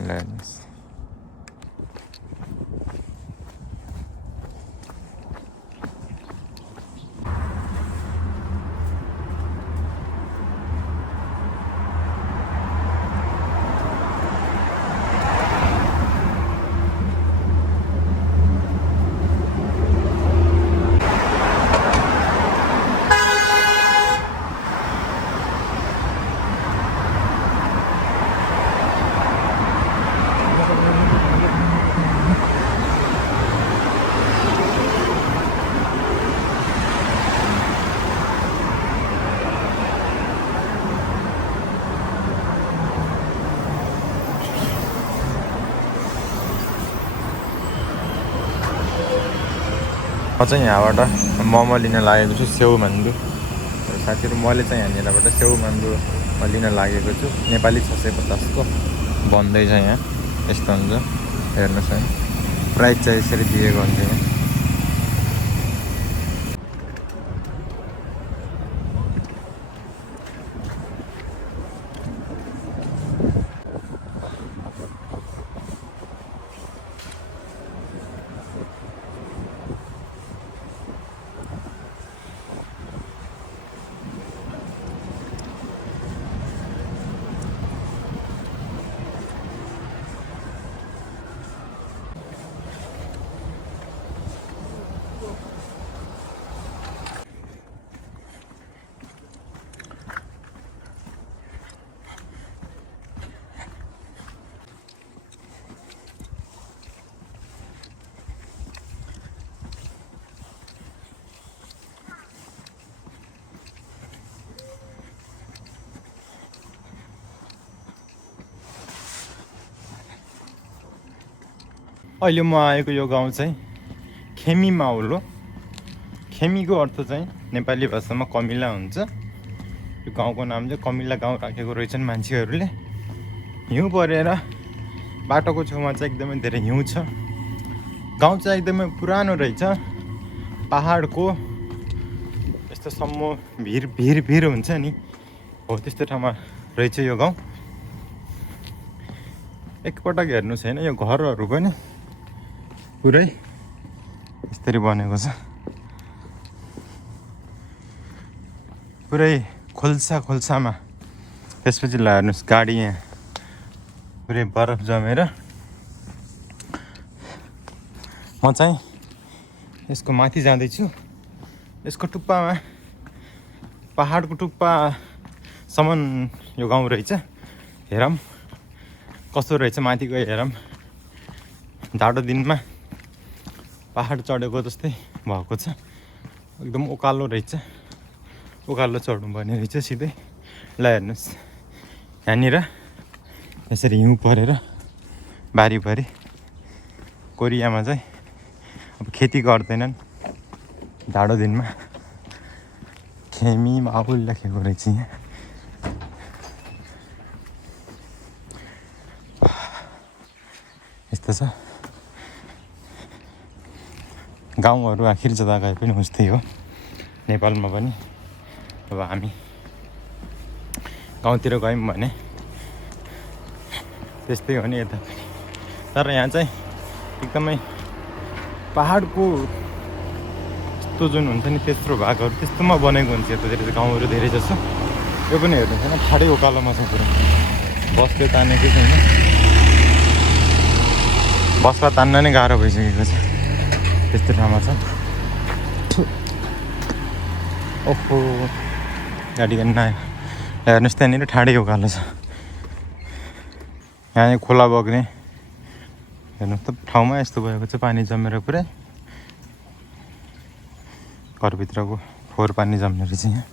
ल हेर्नुहोस् म चाहिँ यहाँबाट मोमो लिन लागेको छु स्याउ मान्दु साथीहरू मैले चाहिँ यहाँनिरबाट स्याउ मान्दु लिन लागेको छु नेपाली 650 को बन्दैछ यहाँ यस्तो हुन्छ हेर्नुहोस् है प्राइस चाहिँ यसरी दिएको हुन्छ यहाँ अहिले म आएको यो गाउँ चाहिँ खेमी माउल हो खेमीको अर्थ चाहिँ नेपाली भाषामा कमिला हुन्छ यो गाउँको नाम चाहिँ कमिला गाउँ राखेको रहेछन् मान्छेहरूले हिउँ परेर बाटोको छेउमा चाहिँ एकदमै धेरै हिउँ छ गाउँ चाहिँ एकदमै पुरानो रहेछ पहाडको यस्तो सम्म भिर हुन्छ नि हो त्यस्तो ठाउँमा रहेछ यो गाउँ एकपटक हेर्नुहोस् हैन यो घरहरू पनि पुरै यसरी बनेको छ पुरै खोल्सामा त्यसपछि ल हेर्नुहोस् गाडी यहाँ पुरै बरफ जमेर म चाहिँ यसको माथि जाँदैछु यसको टुप्पामा पहाडको टुप्पासम्म यो गाउँ रहेछ हेरौँ कस्तो रहेछ माथि गए हेरौँ जाडो दिनमा पहाड चढेको जस्तै भएको छ एकदम उकालो रहेछ उकालो चढ्नु पर्ने रहेछ सिधै ल हेर्नुहोस् यहाँनिर यसरी हिउँ परेर बारीभरि कोरियामा चाहिँ अब खेती गर्दैनन् जाडो दिनमा खेमी माउल लेखेको रहेछ यहाँ यस्तो छ गाउँहरू आखिर जता गए पनि उस्तै हो नेपालमा पनि अब हामी गाउँतिर गयौँ भने त्यस्तै हो नि यता तर यहाँ चाहिँ एकदमै पहाडको यस्तो जुन हुन्छ नि तेस्रो भागहरू त्यस्तोमा बनेको हुन्छ यतातिर गाउँहरू धेरै जसो यो पनि हेर्नुहोस् होइन ठाडै उकालोमा छ पुरा बसले तानेकै छैन बसमा तान्न नै गाह्रो भइसकेको छ त्यस्तो ठाउँमा छ ओहो गाडी गर्न आयो हेर्नुहोस् त्यहाँनिर ठाडै उकालो छ यहाँ खोला बग्ने हेर्नुहोस् त ठाउँमा यस्तो भएको छ पानी जमेर पुरै घरभित्रको फोहोर पानी जम्ने रहेछ यहाँ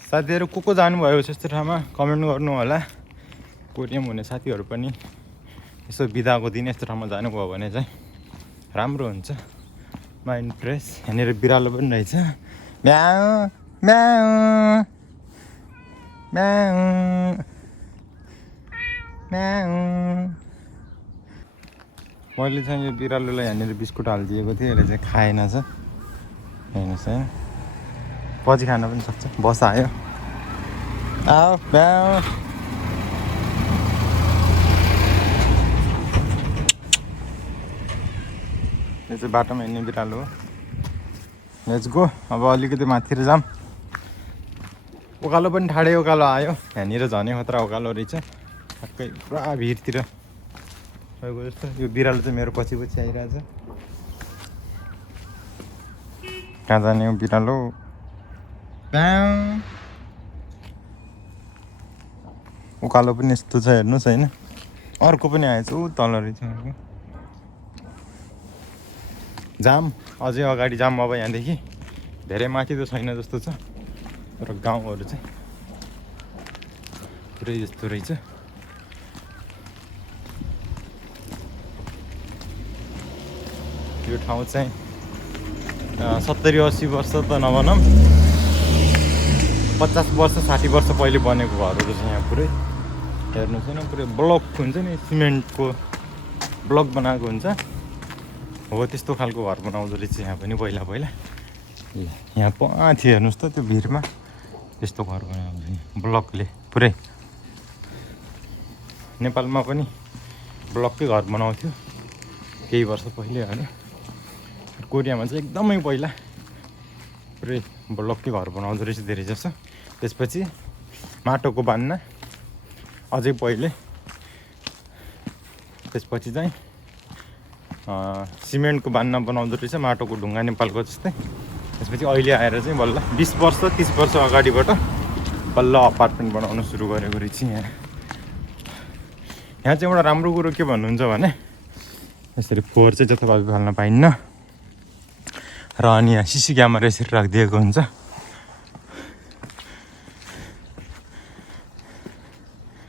साथीहरू को जानुभयो यस्तो ठाउँमा कमेन्ट गर्नु होला कोरियम हुने साथीहरू पनि यसो बिदाको दिन यस्तो ठाउँमा जानुभयो भने चाहिँ राम्रो हुन्छ माइन्ड फ्रेस यहाँनिर बिरालो पनि रहेछ म्याउ म्याउ म्याउ म्याउ मैले चाहिँ यो बिरालोलाई यहाँनिर बिस्कुट हालिदिएको थिएँ यसले चाहिँ खाएन छ हेर्नुहोस् है पछि खान पनि सक्छ बस आयो आओ म्याउ यो चाहिँ बाटोमा हिँड्ने बिरालो हो। Let's go. अब अलिकति माथितिर जाऊँ। उकालो पनि ठाडै उकालो आयो। यहाँनिर झनै खतरा उकालो रहेछ। ठ्याक्कै पुरा भिरतिर गएको जस्तो। यो बिरालो चाहिँ मेरो पछि पछि आइरहेछ। कहाँ जाने हो बिरालो? उकालो पनि यस्तो छ हेर्नुहोस् होइन। अर्को पनि आएछ ऊ तल रहेछ अर्को। जाम अझै अगाडि जाम। अब यहाँदेखि धेरै माथि त छैन जस्तो छ, तर गाउँहरू चाहिँ पुरै यस्तो रहेछ। यो ठाउँ चाहिँ 70-80 वर्ष त नभनौँ, 50 वर्ष 60 वर्ष पहिले बनेको घरहरू छ यहाँ पुरै। हेर्नुहोस् होइन, पुरै ब्लक हुन्छ नि, सिमेन्टको ब्लक बनाएको हुन्छ हो, त्यस्तो खालको घर बनाउँदो रहेछ यहाँ पनि पहिला पहिला। यहाँ थियो हेर्नुहोस् त, त्यो भिरमा त्यस्तो घर बनाउँछ ब्लकले पुरै। नेपालमा पनि ब्लककै घर बनाउँथ्यो केही वर्ष पहिले होइन। कोरियामा चाहिँ एकदमै पहिला पुरै ब्लककै घर बनाउँदो रहेछ धेरै जसो। त्यसपछि माटोको बान्ना अझै पहिले, त्यसपछि चाहिँ सिमेन्टको बान्ना बनाउँदो रहेछ, माटोको ढुङ्गा नेपालको जस्तै। त्यसपछि अहिले आएर चाहिँ बल्ल 20 वर्ष 30 वर्ष अगाडिबाट बल्ल अपार्टमेन्ट बनाउन सुरु गरेको रहेछ यहाँ। यहाँ चाहिँ एउटा राम्रो कुरो के भन्नुहुन्छ भने, यसरी फोहोर चाहिँ जताभावी फाल्न पाइन्न र अनि यहाँ सिसी क्यामेरा यसरी राखिदिएको हुन्छ।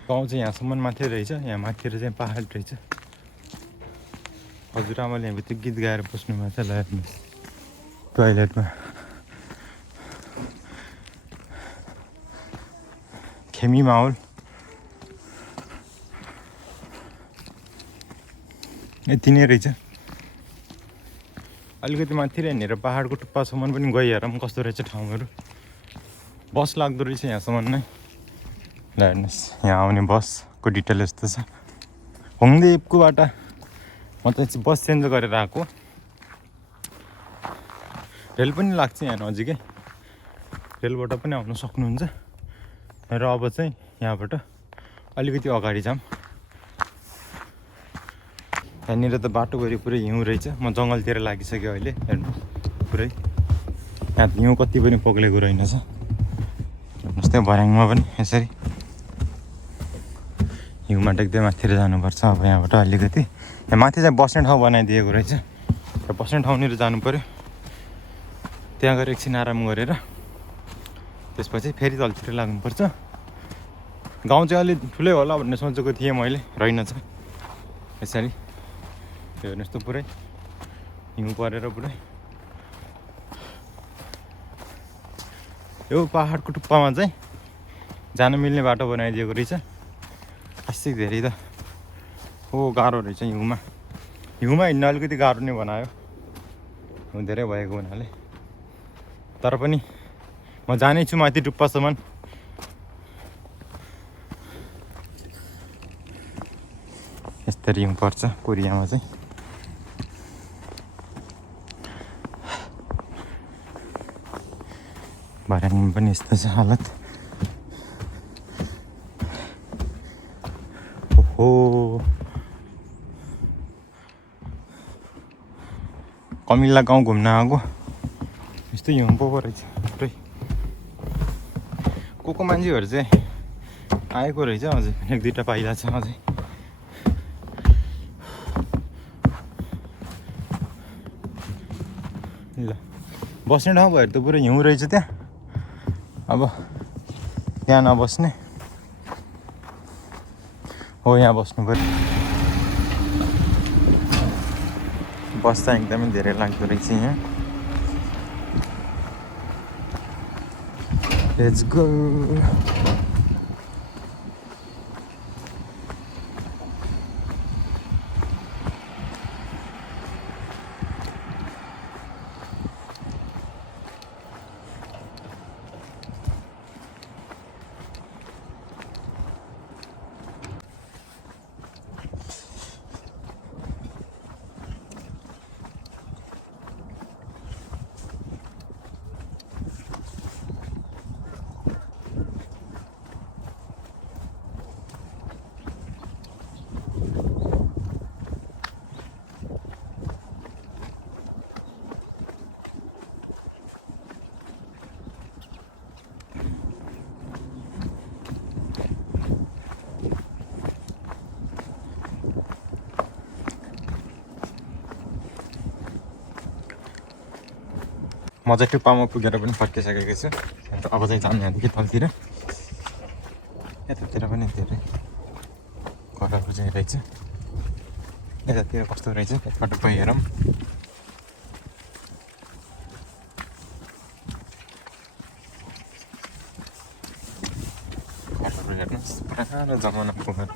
गाउँ चाहिँ यहाँसम्म माथि रहेछ। यहाँ माथितिर चाहिँ पहाड रहेछ। हजुरआमाले यहाँभित्र गीत गाएर बस्नु भएको छ। ल हेर्नुहोस् टोइलेटमा। खेमी माहौल यति नै रहेछ। अलिकति माथि हिँडेर पहाडको टुप्पासम्म पनि गइहेरौँ कस्तो रहेछ ठाउँहरू। बस लाग्दो रहेछ यहाँसम्म नै। ल हेर्नुहोस् यहाँ आउने बसको डिटेल यस्तो छ। होङदेवको बाटा म चाहिँ बस चेन्ज गरेर आएको। रेल पनि लाग्छ यहाँ नजिकै, रेलबाट पनि आउन सक्नुहुन्छ। र अब चाहिँ यहाँबाट अलिकति अगाडि जाऊँ। यहाँनिर त बाटोभरि पुरै हिउँ रहेछ। म जङ्गलतिर लागिसक्यो अहिले हेर्नुहोस् पुरै। यहाँ हिउँ कति पनि पग्लेको रहेनछ हेर्नुहोस्। त्यो भर्याङमा पनि यसरी हिउँमा टेक्दै माथितिर जानुपर्छ। अब यहाँबाट अलिकति यहाँ माथि चाहिँ बस्ने ठाउँ बनाइदिएको रहेछ र बस्ने ठाउँनिर जानु पऱ्यो। त्यहाँ गएर एकछिन आराम गरेर त्यसपछि फेरि तलतिर लाग्नुपर्छ। गाउँ चाहिँ अलि ठुलै होला भन्ने सोचेको थिएँ मैले, रहेनछ यसरी। हेर्नुहोस् त पुरै हिउँ परेर पुरै। यो पहाडको टुप्पामा चाहिँ जान मिल्ने बाटो बनाइदिएको रहेछ। खासै धेरै त गाह्रो रहेछ हिउँमा। हिउँमा हिँड्न अलिकति गाह्रो नै बनायो हिउँ धेरै भएको हुनाले। तर पनि म जानेछु माथि टुप्पासम्म। यस्तरी हिउँ पर्छ कोरियामा चाहिँ। भर्याङमा पनि यस्तो छ हालत। ओहो कमिला गाउँ घुम्न आएको। यस्तो हिउँ पो रहेछ पुरै। को मान्छेहरू चाहिँ आएको रहेछ। अझै एक दुईवटा पाइला छ अझै। ल बस्ने ठाउँ भएर त पुरै हिउँ रहेछ त्यहाँ। अब त्यहाँ नबस्ने हो, यहाँ बस्नु पऱ्यो। बस चाहिँ एकदमै धेरै लाग्दो रहेछ यहाँ। Let's go. म चाहिँ टुप्पामा पुगेर पनि फर्किसकेको छु अब चाहिँ जानु यहाँदेखि तलतिर यतातिर पनि धेरै घरहरू चाहिँ रहेछ यतातिर कस्तो रहेछ एकपल्ट गएर हेरौँ घरहरू हेर्नुहोस् पुरानो जमानाको घरहरू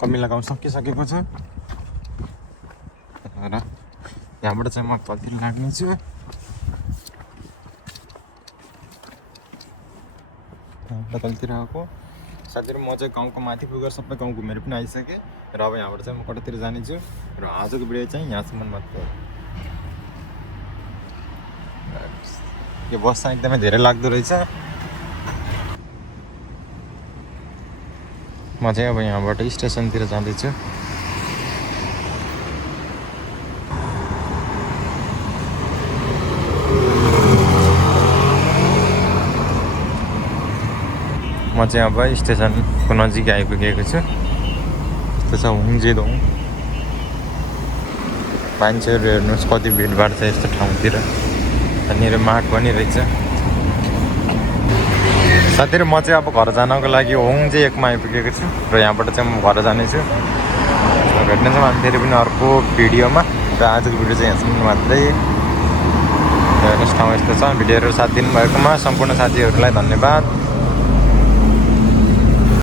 कमिला गाउँ सकिसकेको छ र यहाँबाट चाहिँ म तलतिर लाग्नेछु यहाँबाट तलतिर आएको साथीहरू म चाहिँ गाउँको माथि पुगेर सबै गाउँ घुमेर पनि आइसकेँ र अब यहाँबाट चाहिँ म कतातिर जानेछु र आजको भिडियो चाहिँ यहाँसम्म मात्र यो बस चाहिँ एकदमै धेरै लाग्दो रहेछ म चाहिँ अब यहाँबाट स्टेसनतिर जाँदैछु म चाहिँ अब स्टेसनको नजिक आइपुगेको छु यस्तो छ हुङ्जेदोङ मान्छेहरू हेर्नुहोस् कति भिडभाड छ यस्तो ठाउँतिर यहाँनिर माग पनि रहेछ साथीहरू म चाहिँ अब घर जानको लागि होङ्जे एकमा आइपुगेको छु र यहाँबाट चाहिँ म घर जानेछु भेट्नेछौँ हामी फेरि पनि अर्को भिडियोमा र आजको भिडियो चाहिँ यहाँसम्म मात्रै हेर्नुहोस् ठाउँ यस्तो छ भिडियोहरू साथ दिनुभएकोमा सम्पूर्ण साथीहरूलाई धन्यवाद।